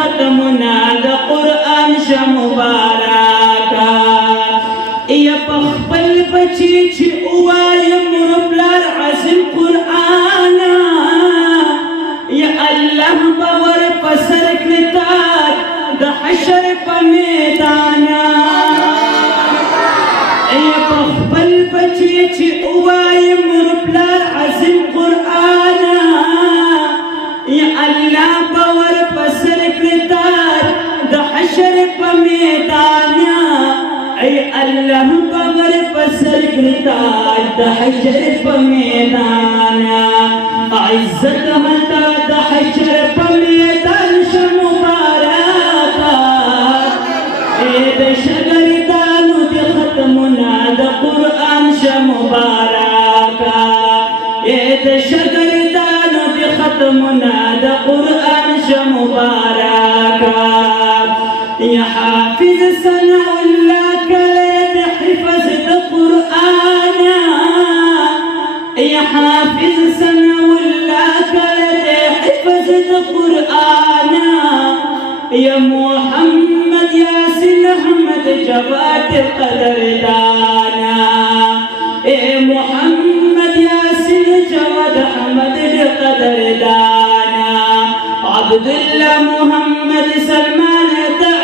ختمنا د قرآن شه مبارکه یا په خپل بچي چې ووایم مور پلار عظیم قرآن یا الله به ورپه سر کړي تار د حشر په میدان یا په خپل بچي چې ووایم مور پلار عظیم قرآن یا الله به ورپه سر کړي تار د حشر په میدان ای الله بغیر پسر کرتاج د حشر په میدان عزت هتا د حشر په میدان شه مبارکه ای د شاګردانو د ختمونه د قرآن شه مبارکه ای د شاګردانو د ختمونه د قرآن شه مبارکه یا حافظ ثنا الله حافظ سنة ولا كانت حفظت قرآن يا محمد ياسين أحمد جواد قدر دانا يا محمد ياسين جواد أحمد قدر دانا عبد الله محمد سلمان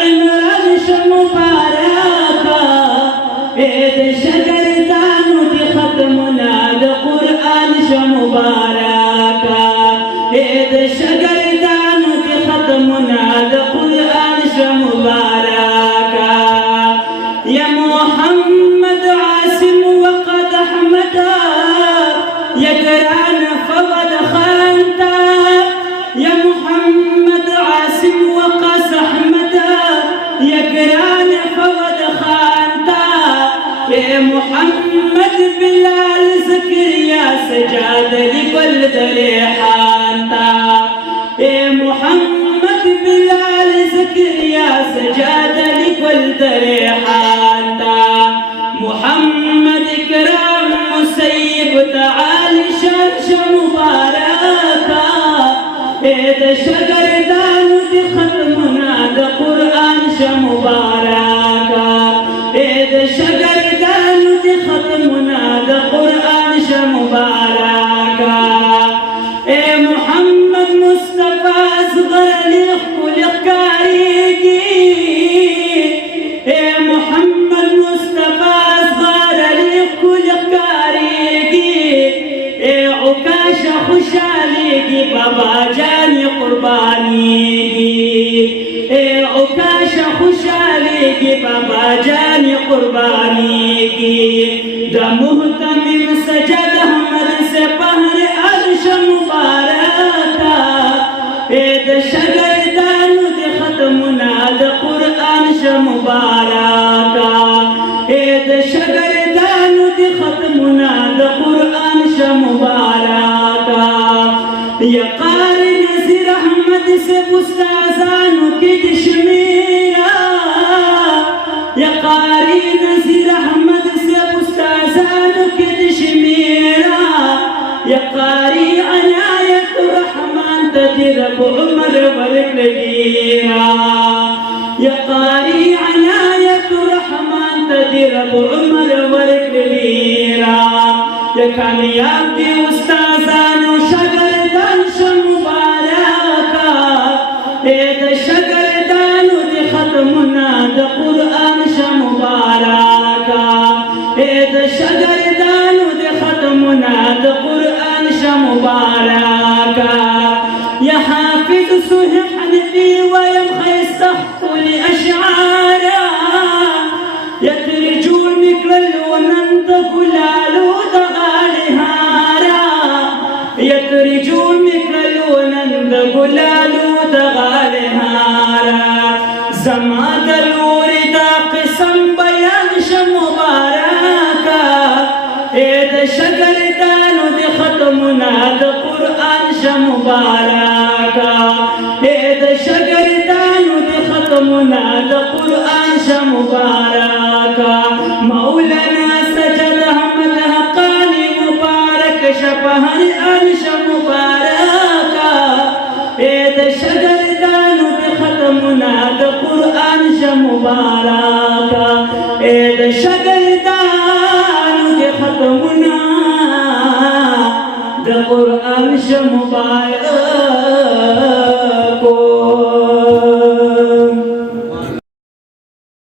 عمران مباركة إذا شجر دانو دي ختمنا قرآن شه مبارکه د شاګردانو د ختمونه د قرآن شه مبارکه یا محمد عاصم وقد احمد یا ګران فقد خانتا یا محمد عاصم وقد احمد یا ګران فقد خانتا یا محمد بلال زكريا سجاد لكل ذريحانتا يا محمد بلال زكريا سجاد لكل ذريحانتا محمد كرام مسيب تعالي شمس مباركة إذا شاګردانو دي ختمنا د قرآن شه مباركة إذا شاګردانو دي ختمنا د قرآن شه مبارکه اے محمد مصطفی اصغر لیخ کلخ کاریگی اے محمد مصطفی اصغر لیخ کلخ کاریگی اے عکاش خوشحالیگی بابا جانی قربانیگی اے عکاش خوشحالیگی بابا جانی قربانیگی دا محتمم سجد احمد سے پہر عرش مبارکہ اے دا شاگردانو د ختمنا د قرآن شه مبارکہ اے دا شاگردانو د ختمنا د قرآن شه مبارکہ یا قاری نذیر احمد سے استاذانو کی دشمیرہ یا قاری نذیر احمد سے استاذانو کی دشمیرہ یا قاری عنایت الرحمن تجرب عمر ورکلگیرہ یا قاری عنایت الرحمن تجرب عمر ورکلگیرہ یا کامیاب دی استاذانو شاگردان شه مبارکہ اے د شاگردانو دی ختمنا د قرآن شه مبارکہ اے د شاگردانو د ختمنا د قرآن شه مبارکہ یا حافظ صحیح حنفی ویم خیستخت لاشعارا یترجون مکرل ونند گلالو د غالهارا یترجون مکرل ونند گلالو د غالهارا زما د لور دا قسم بیان شه مبارکه اے د شاګردانو د ختمونه د قرآن شه مبارکه اے د شاګردانو د ختمونه د قرآن شه مبارکه مولانا سجد احمد حقانی مبارک شپهر عرش مبارکه اے د شاګردانو د ختمونه ختمنا د قرآن شه مبارکا اے د شاګردانو د ختمنا د قرآن شه مبارکا